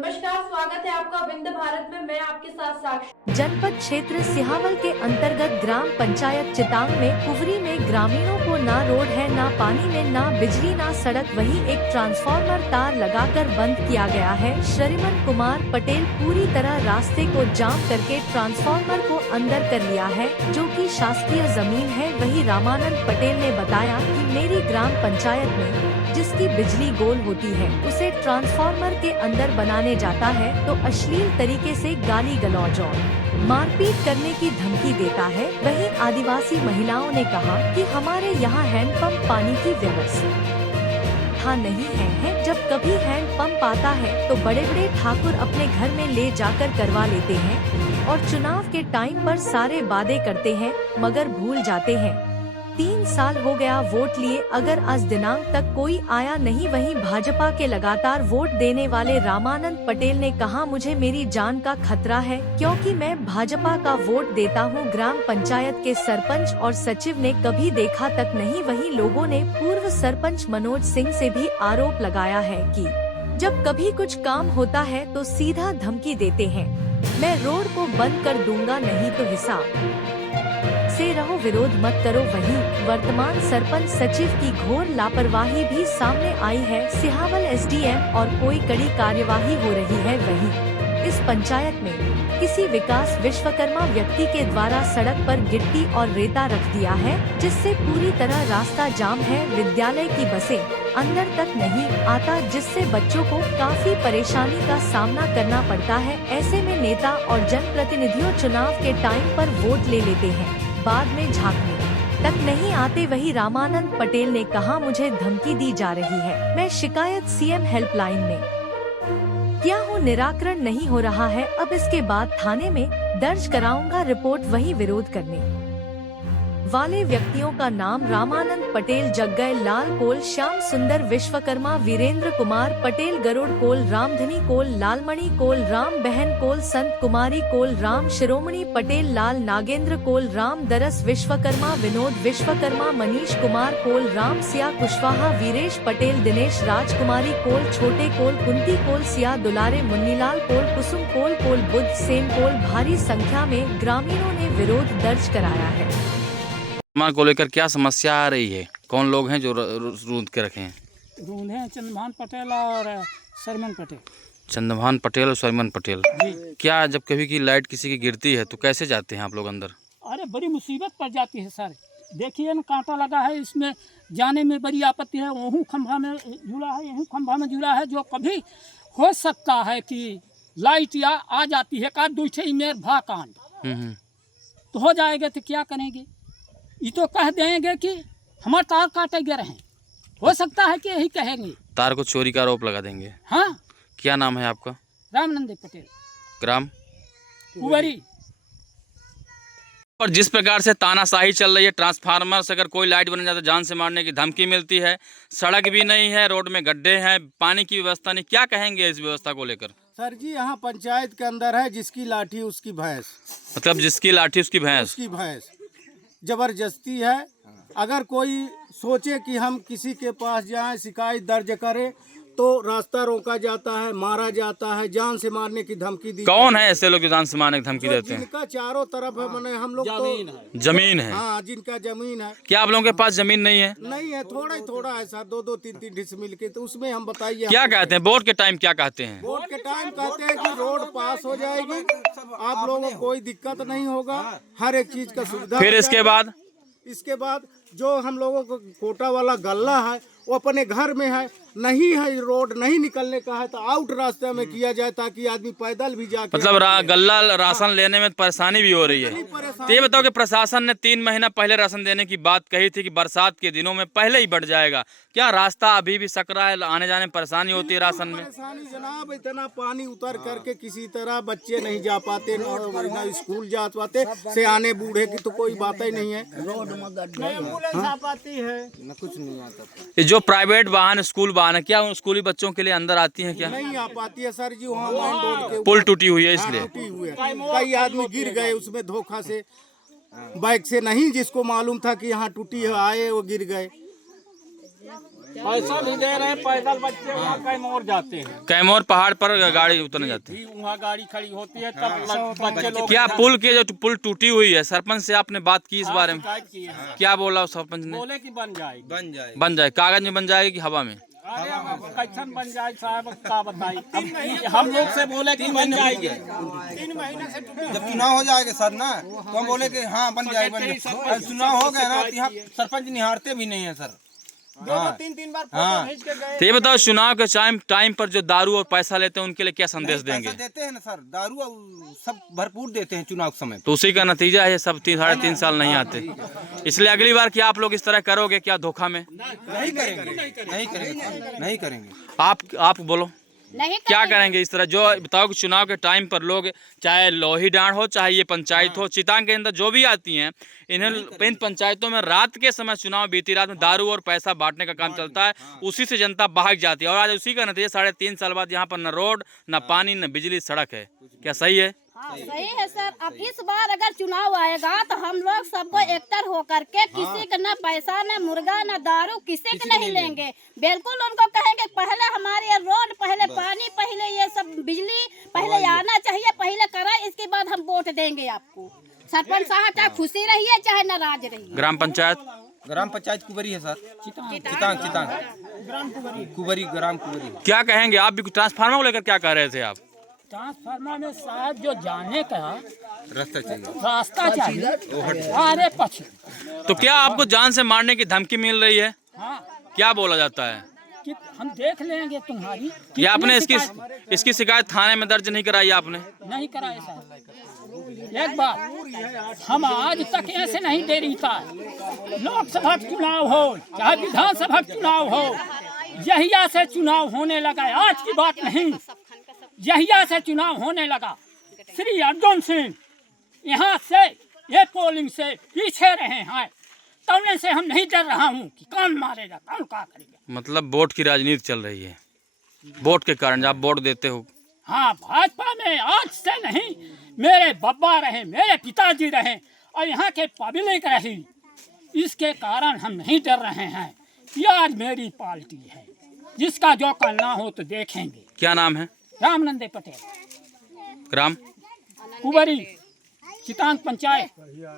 नमस्कार, स्वागत है आपका विंध्य भारत में। मैं आपके साथ साक्षी। जनपद क्षेत्र सिहावल के अंतर्गत ग्राम पंचायत चितांग में कुवरी में ग्रामीणों को ना रोड है, ना पानी में, ना बिजली, ना सड़क, वहीं एक ट्रांसफार्मर तार लगाकर बंद किया गया है। श्रीमन कुमार पटेल पूरी तरह रास्ते को जाम करके ट्रांसफार्मर को अंदर कर लिया है, जो कि शासकीय जमीन है। वहीं रामानंद पटेल ने बताया कि मेरी ग्राम पंचायत में जिसकी बिजली गोल होती है उसे ट्रांसफार्मर के अंदर बनाने जाता है तो अश्लील तरीके से गाली गलौज और मारपीट करने की धमकी देता है। वहीं आदिवासी महिलाओं ने कहा कि हमारे यहाँ हैंडपंप पानी की व्यवस्था नहीं है। जब कभी हैंडपंप आता है तो बड़े बड़े ठाकुर अपने घर में ले जाकर करवा लेते हैं और चुनाव के टाइम पर सारे वादे करते हैं मगर भूल जाते हैं। 3 साल हो गया वोट लिए, अगर आज दिनांक तक कोई आया नहीं। वहीं भाजपा के लगातार वोट देने वाले रामानंद पटेल ने कहा मुझे मेरी जान का खतरा है क्योंकि मैं भाजपा का वोट देता हूं। ग्राम पंचायत के सरपंच और सचिव ने कभी देखा तक नहीं। वहीं लोगों ने पूर्व सरपंच मनोज सिंह से भी आरोप लगाया है कि जब कभी कुछ काम होता है तो सीधा धमकी देते हैं, मैं रोड को बंद कर दूंगा नहीं तो हिसाब से रहो, विरोध मत करो। वहीं वर्तमान सरपंच सचिव की घोर लापरवाही भी सामने आई है। सिहावल एसडीएम और कोई कड़ी कार्यवाही हो रही है। वहीं इस पंचायत में किसी विकास विश्वकर्मा व्यक्ति के द्वारा सड़क पर गिट्टी और रेता रख दिया है, जिससे पूरी तरह रास्ता जाम है। विद्यालय की बसें अंदर तक नहीं आता, जिससे बच्चों को काफी परेशानी का सामना करना पड़ता है। ऐसे में नेता और जनप्रतिनिधियों चुनाव के टाइम पर वोट ले लेते हैं, बाद में झांकने तक नहीं आते। वही रामानंद पटेल ने कहा मुझे धमकी दी जा रही है, मैं शिकायत सीएम हेल्पलाइन में किया हूँ, निराकरण नहीं हो रहा है। अब इसके बाद थाने में दर्ज कराऊंगा रिपोर्ट। वही विरोध करने वाले व्यक्तियों का नाम रामानंद पटेल, जग्गय लाल कोल, श्याम सुंदर विश्वकर्मा, वीरेंद्र कुमार पटेल, गरुड़ कोल, रामधनी कोल, लालमणि कोल, राम बहन कोल, संत कुमारी कोल, राम शिरोमणि पटेल, लाल नागेंद्र कोल, राम दरस विश्वकर्मा, विनोद विश्वकर्मा, मनीष कुमार कोल, राम सिया कुशवाहा, वीरेश पटेल, दिनेश राजकुमारी कोल, छोटे कोल, कुंती कोल, सिया दुलारे, मुन्नीलाल कोल, कुसुम कोल, बुद्ध सेन कोल। भारी संख्या में ग्रामीणों ने विरोध दर्ज कराया है। मां को लेकर क्या समस्या आ रही है? कौन लोग हैं जो रूंद के रखे हैं? रूंद हैं चंद्रभान पटेल और सरमन पटेल। चंद्रभान पटेल और सरमन पटेल जी। क्या जब कभी की लाइट किसी की गिरती है तो कैसे जाते हैं आप लोग अंदर? अरे बड़ी मुसीबत पड़ जाती है सर, देखिए ना कांटा लगा है, इसमें जाने में बड़ी आपत्ति है। वहीं खंभा में जुड़ा है, यहीं खंभा में जुड़ा है, जो कभी हो सकता है कि लाइट या आ जाती है का दूसरे में भा कांड तो हो जाएगा, तो क्या करेंगे? ये तो कह देंगे कि हमारे तार काटे गए हैं, हो सकता है कि यही कहेंगे, तार को चोरी का आरोप लगा देंगे। हाँ। क्या नाम है आपका? रामानंद पटेल, ग्राम कुंवरी। और जिस प्रकार से तानाशाही चल रही है, ट्रांसफार्मर से अगर कोई लाइट बन जाता है जान से मारने की धमकी मिलती है, सड़क भी नहीं है, रोड में गड्ढे हैं, पानी की व्यवस्था नहीं, क्या कहेंगे इस व्यवस्था को लेकर? सर जी, यहाँ पंचायत के अंदर है, जिसकी लाठी उसकी भैंस। मतलब जिसकी लाठी उसकी भैंस? उसकी भैंस जबरदस्ती है। अगर कोई सोचे कि हम किसी के पास जाएं, शिकायत दर्ज करें, तो रास्ता रोका जाता है, मारा जाता है, जान से मारने की धमकी दी। कौन है ऐसे लोग जो जान से मारने की धमकी देते हैं? जिनका चारों तरफ है, मैंने हम लोग तो जमीन है। हाँ, जिनका जमीन है। क्या आप लोगों के पास जमीन नहीं है? नहीं है, थोड़ा ही थोड़ा है सर, 2-2 3-3 डिस मिल के। तो उसमें हम बताइए क्या कहते हैं वोट के टाइम, क्या कहते हैं? वोट के टाइम कहते हैं कि रोड पास हो जाएगी, आप लोगों को कोई दिक्कत नहीं होगा, हर एक चीज का सुविधा। फिर इसके बाद जो हम लोगों को कोटा वाला गल्ला है वो अपने घर में है, नहीं है रोड नहीं निकलने का है तो आउट रास्ते में किया जाए, ताकि आदमी पैदल भी जाके। मतलब गल्ला राशन लेने में परेशानी भी हो रही है। तो ये बताओ कि प्रशासन ने 3 महीना पहले राशन देने की बात कही थी कि बरसात के दिनों में पहले ही बढ़ जाएगा, क्या रास्ता अभी भी सकरा है? आने जाने में परेशानी होती है राशन में? परेशानी जनाब, इतना पानी उतर करके किसी तरह बच्चे नहीं जा पाते, न स्कूल जा पाते, से आने बूढ़े की तो कोई बात ही नहीं है। रोड में गड्ढे आ पाती है न कुछ नहीं आता। जो प्राइवेट वाहन, स्कूल वाहन है, क्या स्कूली बच्चों के लिए अंदर आती है? क्या नहीं आ पाती है सर जी, वहाँ मेन रोड के पुल टूटी हुई है इसलिए। टूटी हुई है, कई आदमी गिर गए उसमें धोखा से, बाइक से नहीं, जिसको मालूम था कि यहाँ टूटी है, आए वो गिर गए। पैसा भी दे रहे हैं, पैदल बच्चे वहाँ कैमूर जाते हैं, कैमूर पहाड़ पर गाड़ी उतरने जाते हैं। वहाँ गाड़ी खड़ी होती है तब बच्चे लोग क्या पुल की जो पुल टूटी हुई है, सरपंच से आपने बात की इस बारे में? शिकायत किए हैं। क्या बोला उस सरपंच ने? बोले कि बन जाएगी। बन जाए, कागज में बन जाएगी कि हवा में? अरे अब कैसन बन जाए साहब, का बताई। हम लोग से बोले कि बन जाएगी, 3 महीने से जब चुनाव हो जाएगा सर ना, तो हम बोले कि हाँ बन जाएगा। चुनाव हो गया ना, तो यहाँ सरपंच निहारते भी नहीं है सर। 2-3 बार फोटो खींच के गए। तो ये बताओ, चुनाव के टाइम पर जो दारू और पैसा लेते हैं उनके लिए क्या संदेश देंगे? पैसा देते हैं ना सर, दारू और सब भरपूर देते हैं चुनाव के समय। तो उसी का नतीजा है सब 3-3.5 साल नहीं आते। इसलिए अगली बार क्या आप लोग इस तरह करोगे क्या धोखा में? नहीं करेंगे, नहीं करेंगे। आप बोलो, क्या करेंगे इस तरह? जो बताओ कि चुनाव के टाइम पर लोग, चाहे लोही डांड हो, चाहे ये पंचायत हो, चितांग के अंदर जो भी आती हैं, इन पंचायतों में रात के समय चुनाव, बीती रात में दारू और पैसा बांटने का काम चलता है। उसी से जनता भाग जाती है और आज उसी का नतीजा 3.5 साल बाद यहाँ पर न रोड, न पानी, न बिजली, सड़क है। क्या सही है? हाँ सही है सर। अब इस बार अगर चुनाव आएगा तो हम लोग सबको एकतर होकर के किसी का न पैसा, न मुर्गा, न दारू, किसी का नहीं लेंगे। बिल्कुल उनको कहेंगे पहले हमारे रोड, पहले पानी, पहले ये सब बिजली पहले आना चाहिए, पहले कराए, इसके बाद हम वोट देंगे आपको। सरपंच साहब चाहे खुशी रहिए चाहे नाराज रहिए। ग्राम पंचायत कुबरी है सर, चितांग कुबरी, ग्राम कुबरी। क्या कहेंगे आप भी? ट्रांसफार्मर को लेकर क्या कह रहे थे आप? ट्रांसफार्मर में शायद जो जाने का रास्ता चाहिए। अरे पछ तो क्या आपको जान से मारने की धमकी मिल रही है? हाँ, क्या बोला जाता है कि हम देख लेंगे तुम्हारी। या आपने इसकी शिकायत थाने में दर्ज नहीं कराई? आपने नहीं कराया साहब। एक बार हम आज तक ऐसे नहीं दे रही था। लोकसभा चुनाव हो चाहे विधानसभा चुनाव हो, यहिया से चुनाव होने लगा, आज की बात नहीं, यहिया से चुनाव होने लगा। श्री अर्जुन सिंह यहाँ से ये पोलिंग से पीछे रहे हैं, तब से हम नहीं डर रहा हूँ कि कौन मारेगा, कौन क्या करेगा। मतलब वोट की राजनीति चल रही है, वोट के कारण आप वोट देते हो? हाँ, भाजपा में आज से नहीं, मेरे बब्बा रहे, मेरे पिताजी रहे और यहाँ के पब्लिक रही, इसके कारण हम नहीं डर रहे हैं। ये आज मेरी पार्टी है, जिसका जो करना हो तो देखेंगे। क्या नाम है? रामनंदे पटेल, ग्राम कुबरी, चितांग पंचायत।